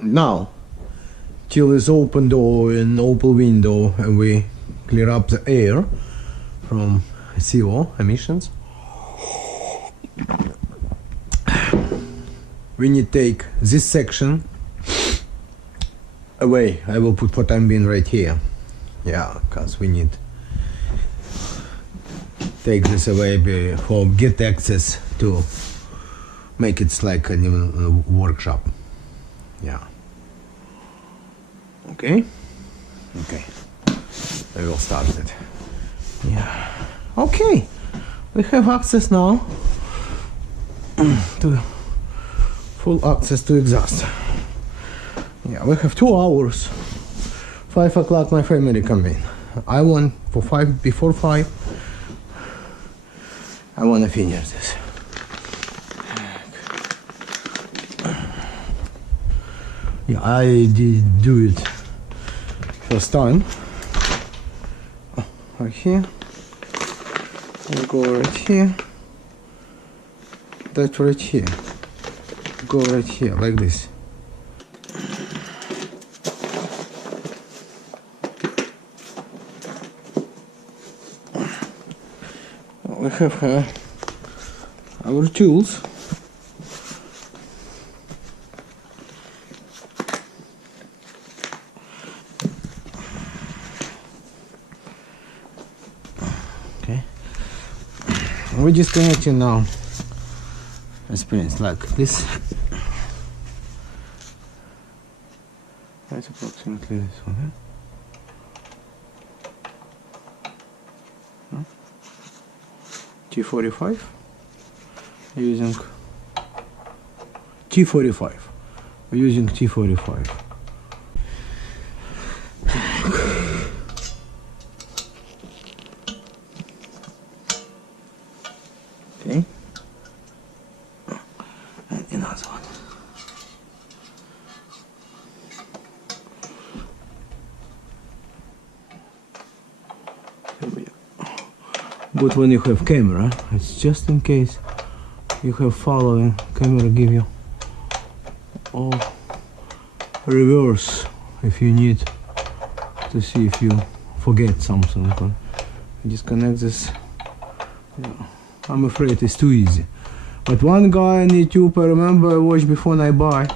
Now, till is open door and open window, and we clear up the air from CO emissions. We need to take this section away. I will put for time being right here. Yeah, because we need take this away before get access to make it like a workshop. Yeah. Okay. Okay. I will start it. Yeah. Okay. We have access now to full access to exhaust. Yeah, we have 2 hours. 5 o'clock my family come in. I want for 5, before 5 I want to finish this. Yeah, I did do it first time. Right here. We'll go right here. That right here. Go right here, like this. We have our tools. Okay. We're disconnecting now the springs like this. That's approximately this one. T45 using T45. We're using T45. Okay. And another one. But when you have camera, it's just in case you have following camera give you all reverse if you need to see if you forget something. Disconnect this. Yeah. I'm afraid it's too easy. But one guy on YouTube, I remember I watched before I buy,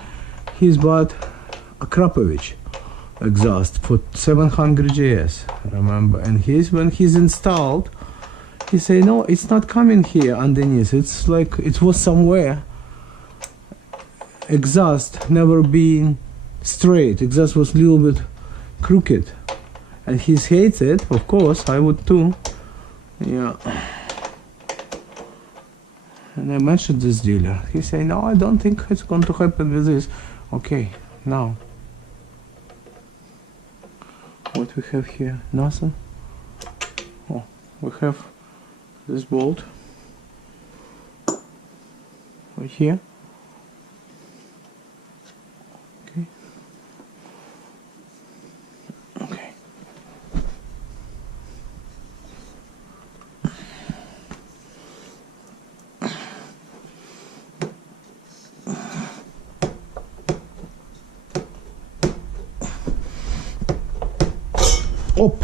he's bought a Krapovich exhaust for 700GS, I remember, and when he's installed, he say no, it's not coming here underneath, it's like it was somewhere. Exhaust never been straight, exhaust was a little bit crooked, and he hates it, of course, I would too. Yeah. And I mentioned this dealer, he say no, I don't think it's going to happen with this. Okay, now what we have here? Nothing. Oh, we have this bolt right here. Okay. Okay. Oh,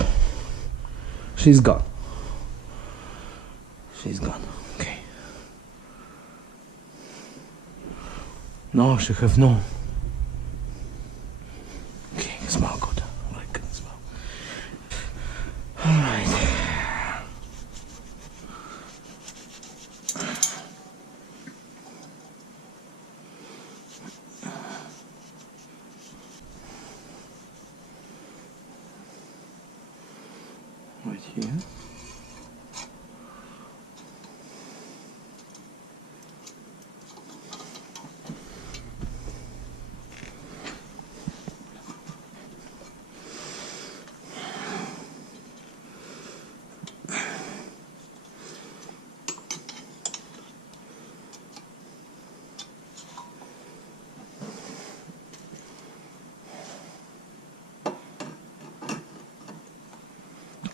she's gone. She's gone. Okay. No, she have no. Okay, smell good. I like it smell. All right. Right here.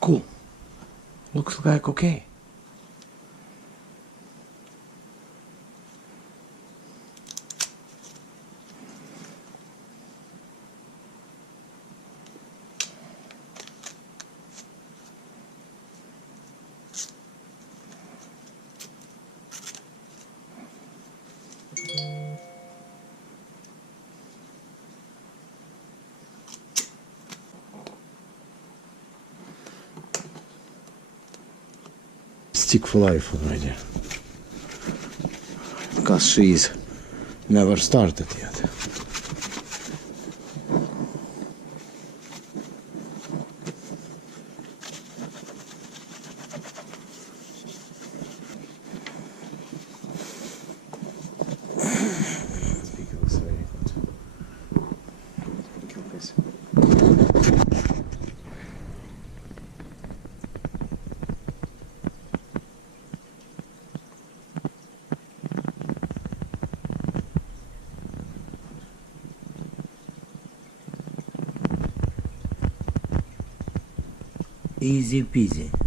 Cool. Looks like okay. stick for life already, because she's never started yet. Easy peasy.